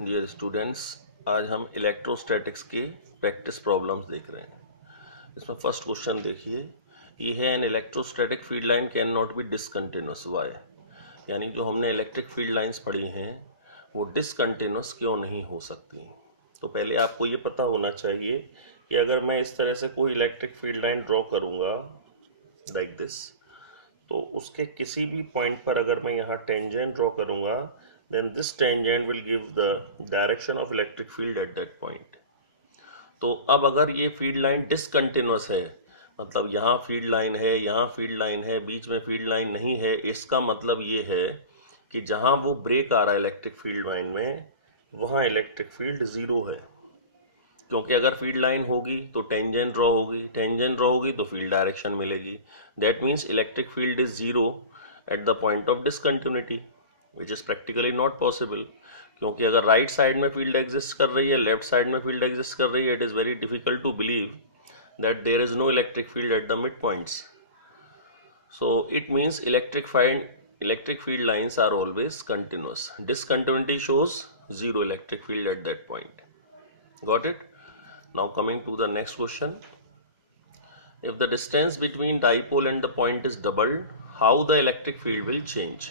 Dear students, आज हम electrostatics की प्रैक्टिस प्रॉब्लम्स देख रहे हैं। इसमें फर्स्ट क्वेश्चन देखिए, ये है an electrostatic field line can not be discontinuous why. यानी जो हमने इलेक्ट्रिक फील्ड लाइंस पढ़ी हैं वो डिसकंटिन्यूअस क्यों नहीं हो सकती। तो पहले आपको ये पता होना चाहिए कि अगर मैं इस तरह से कोई इलेक्ट्रिक फील्ड लाइन ड्रॉ करूँगा लाइक दिस, तो उसके किसी भी पॉइंट पर अगर मैं यहाँ टेंजेंट ड्रॉ करूँगा, then this tangent will give the direction of electric field at that point. तो अब अगर ये फील्ड लाइन डिसकंटिन्यूअस है, मतलब यहाँ फील्ड लाइन है, यहाँ फील्ड लाइन है, बीच में फील्ड लाइन नहीं है, इसका मतलब ये है कि जहाँ वो ब्रेक आ रहा है इलेक्ट्रिक फील्ड लाइन में, वहाँ इलेक्ट्रिक फील्ड जीरो है। क्योंकि अगर फील्ड लाइन होगी तो टेंजेंट ड्रॉ होगी, टेंजेंट ड्रॉ होगी तो फील्ड डायरेक्शन मिलेगी। That means electric field is zero at the point of discontinuity, which is practically not possible. क्योंकि अगर राइट साइड में फील्ड एग्जिस्ट कर रही है, लेफ्ट साइड में फील्ड एग्जिस्ट कर रही है, it is very difficult to believe that there is no electric field at the mid points. So it means electric field lines are always continuous. Discontinuity shows zero electric field at that point. Got it? Now coming to the next question. If the distance between dipole and the point is doubled, how the electric field will change?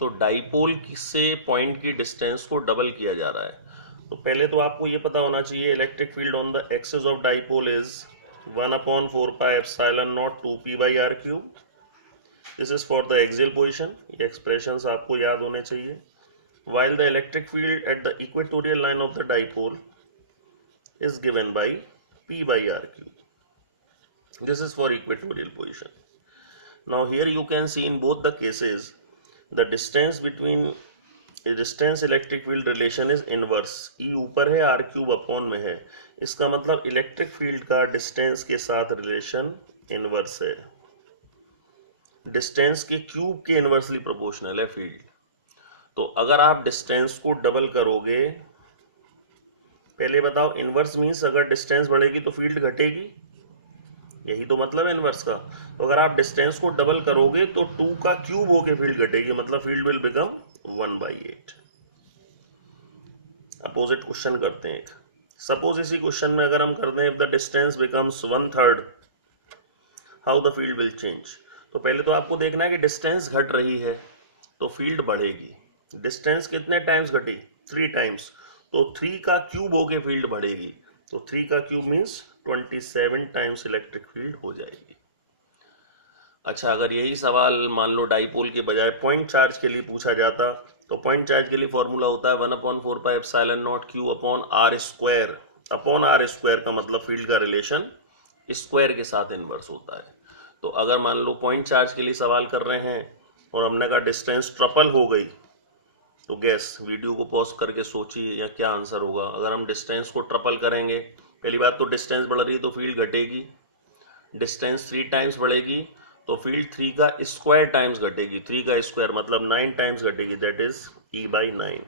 तो dipole से point की distance को double किया जा रहा है। तो पहले तो आपको ये पता होना चाहिए electric field on the axis of dipole is 1/4 pi epsilon not 2p by r cube. This is for the axial position. ये एक्सप्रेशंस आपको याद होने चाहिए। While the electric field at the equatorial line of the dipole is given by p by r cube. This is for equatorial position. Now here you can see in both the cases the distance between a distance electric field relation is inverse. E ऊपर है, r cube upon में है। इसका मतलब electric field का distance के साथ relation inverse है। डिस्टेंस के क्यूब के इनवर्सली प्रोपोर्शनल है फील्ड। तो अगर आप डिस्टेंस को डबल करोगे, पहले बताओ इनवर्स मींस अगर डिस्टेंस बढ़ेगी तो फील्ड घटेगी, यही तो मतलब है इनवर्स का। तो अगर आप डिस्टेंस को डबल करोगे तो 2 का क्यूब होके फील्ड घटेगी, मतलब field will become 1/8। Opposite question करते हैं एक। सपोज इसी क्वेश्चन में अगर हम करते हैं if the distance becomes 1/3 how the field will change. तो पहले तो आपको देखना है कि डिस्टेंस घट रही है तो फील्ड बढ़ेगी। डिस्टेंस कितने टाइम्स घटी? 3 टाइम्स। तो 3 का क्यूब होके फील्ड बढ़ेगी, तो 3 का cube means 27 times electric field हो जाएगी। अच्छा, अगर यही सवाल मान लो डाइपोल के बजाय पॉइंट चार्ज के लिए पूछा जाता, तो पॉइंट चार्ज के लिए फॉर्मूला होता है 1/4 pi epsilon not q upon r square. Upon r square का मतलब फील्ड का रिलेशन स्क्वायर के साथ इनवर्स होता है। तो अगर मान लो पॉइंट चार्ज के लिए सवाल कर रहे हैं और हमने कहा डिस्टेंस ट्रिपल हो गई, तो गैस वीडियो को पॉज करके सोचिए या क्या आंसर होगा। अगर हम डिस्टेंस को ट्रिपल करेंगे, पहली बात तो डिस्टेंस बढ़ रही है तो फील्ड घटेगी। डिस्टेंस 3 टाइम्स बढ़ेगी तो फील्ड 3 का स्क्वायर टाइम्स घटेगी। 3 का स्क्वायर मतलब 9 टाइम्स घटेगी, दैट इज E/9।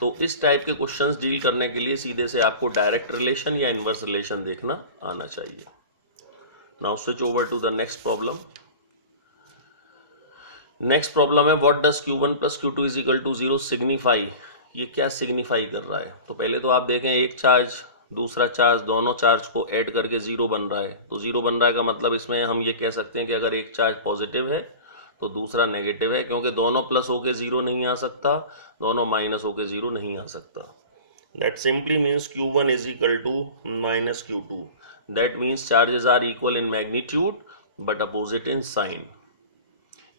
तो इस टाइप के क्वेश्चंस डील करने के लिए सीधे से आपको डायरेक्ट रिलेशन या इनवर्स रिलेशन देखना आना चाहिए। Now switch over to the next problem. Next problem है what does Q1 plus Q2 is equal to 0 signify. ये क्या सिग्निफाई कर रहा है? तो पहले तो आप देखें एक चार्ज दूसरा चार्ज, दोनों चार्ज को ऐड करके 0 बन रहा है। तो 0 बन रहा है का मतलब इसमें हम ये कह सकते हैं कि अगर एक चार्ज पॉजिटिव है तो दूसरा नेगेटिव है, क्योंकि दोनों प्लस होके 0 नहीं आ सकता, दोनों माइनस होके 0 नहीं आ सकता। That simply means Q1 is equal to minus Q2। That means charges are equal in magnitude but opposite in sign.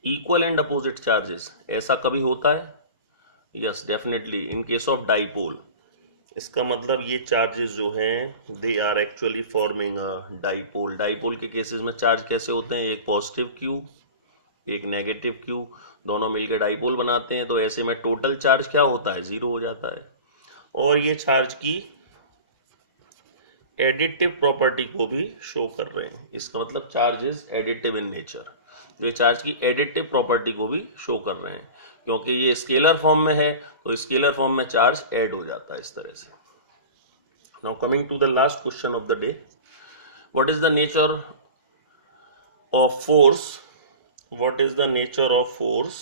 Equal and opposite charges, ऐसा कभी होता है? Yes, definitely in case of dipole. इसका मतलब ये चार्जेस जो हैं they are actually forming a dipole. Dipole के केसेस में चार्ज कैसे होते हैं? एक पॉजिटिव क्यू, एक नेगेटिव क्यू, दोनों मिलकर डाइपोल बनाते हैं। तो ऐसे में टोटल चार्ज क्या होता है? 0 हो जाता है। और ये चार्ज की एडिटिव प्रॉपर्टी को भी शो कर रहे हैं। इसका मतलब charge is additive in nature. जो चार्ज की एडिटिव प्रॉपर्टी को भी शो कर रहे हैं, क्योंकि ये स्केलर फॉर्म में है तो स्केलर फॉर्म में चार्ज ऐड हो जाता है इस तरह से। Now coming to the last question of the day, what is the nature of force? What is the nature of force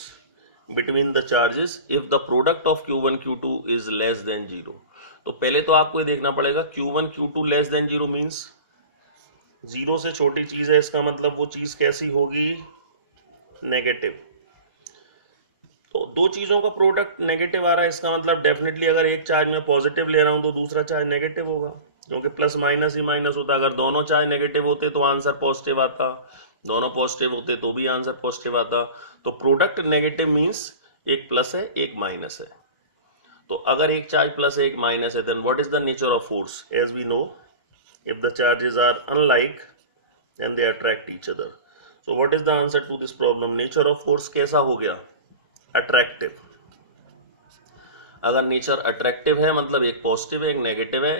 between the charges if the product of q1 q2 is less than 0। तो पहले तो आपको ये देखना पड़ेगा q1 q2 less than 0 means 0 से छोटी चीज है, इसका मतलब वो चीज कैसी होगी, नेगेटिव। तो दो चीजों का प्रोडक्ट नेगेटिव आ रहा है, इसका मतलब डेफिनेटली अगर एक चार्ज में पॉजिटिव ले रहा हूं तो दूसरा चार्ज नेगेटिव होगा, क्योंकि प्लस माइनस ही माइनस होता। अगर दोनों चार्ज नेगेटिव होते तो आंसर पॉजिटिव आता, दोनों पॉजिटिव होते तो भी आंसर पॉजिटिव आता। तो प्रोडक्ट नेगेटिव मीन्स एक प्लस है एक माइनस है। तो अगर एक चार्ज प्लस है एक माइनस है, then what is the nature of force? As we know, if the charges are unlike then they attract each other. So what is the answer to this problem? Nature of force कैसा हो गया? Attractive. अगर nature attractive है मतलब एक positive है एक negative है,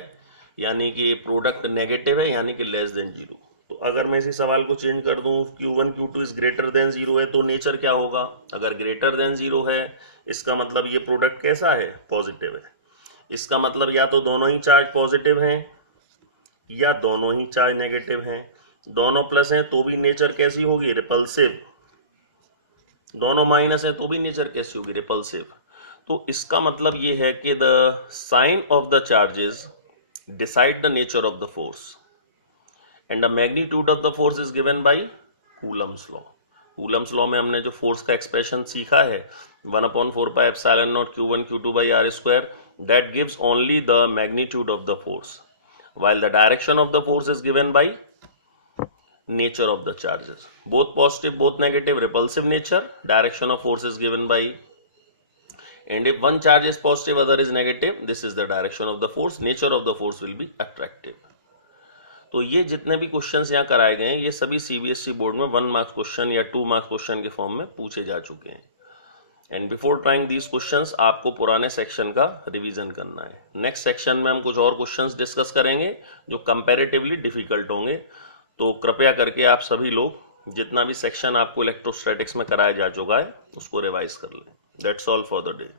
यानी कि प्रोडक्ट नेगेटिव है, यानी कि लेस देन 0। तो अगर मैं इसी सवाल को चेंज कर दूं, q1 q2 is greater than 0 है, तो नेचर क्या होगा? अगर ग्रेटर देन 0 है इसका मतलब ये प्रोडक्ट कैसा है? पॉजिटिव है। इसका मतलब या तो दोनों ही चार्ज पॉजिटिव हैं या दोनों ही चार्ज नेगेटिव हैं। दोनों प्लस हैं तो भी नेचर कैसी होगी? रिपल्सिव। दोनों माइनस है तो भी नेचर कैसी होगी? रिपल्सिव। तो इसका मतलब ये है कि the sign of the charges decide the nature of the force and the magnitude of the force is given by Coulomb's law. Coulomb's law में हमने जो फोर्स का एक्सप्रेशन सीखा है 1/4πε0 q1 q2 by r square, that gives only the magnitude of the force, while the direction of the force is given by nature of the charges, both positive both negative, repulsive nature, direction of force is given by, and if one charge is positive other is negative, this is the direction of the force, nature of the force will be attractive। तो ये जितने भी questions यहाँ कराए गए हैं ये सभी सीबीएसई बोर्ड में 1 मार्क्स क्वेश्चन या 2 मार्क्स क्वेश्चन के फॉर्म में पूछे जा चुके हैं। And before trying these questions आपको पुराने सेक्शन का रिवीजन करना है। नेक्स्ट सेक्शन में हम कुछ और क्वेश्चंस डिस्कस करेंगे जो कंपैरेटिवली डिफिकल्ट होंगे। तो कृपया करके आप सभी लोग जितना भी सेक्शन आपको इलेक्ट्रोस्टैटिक्स में कराया जा चुका है उसको रिवाइज कर लें। That's all for the day.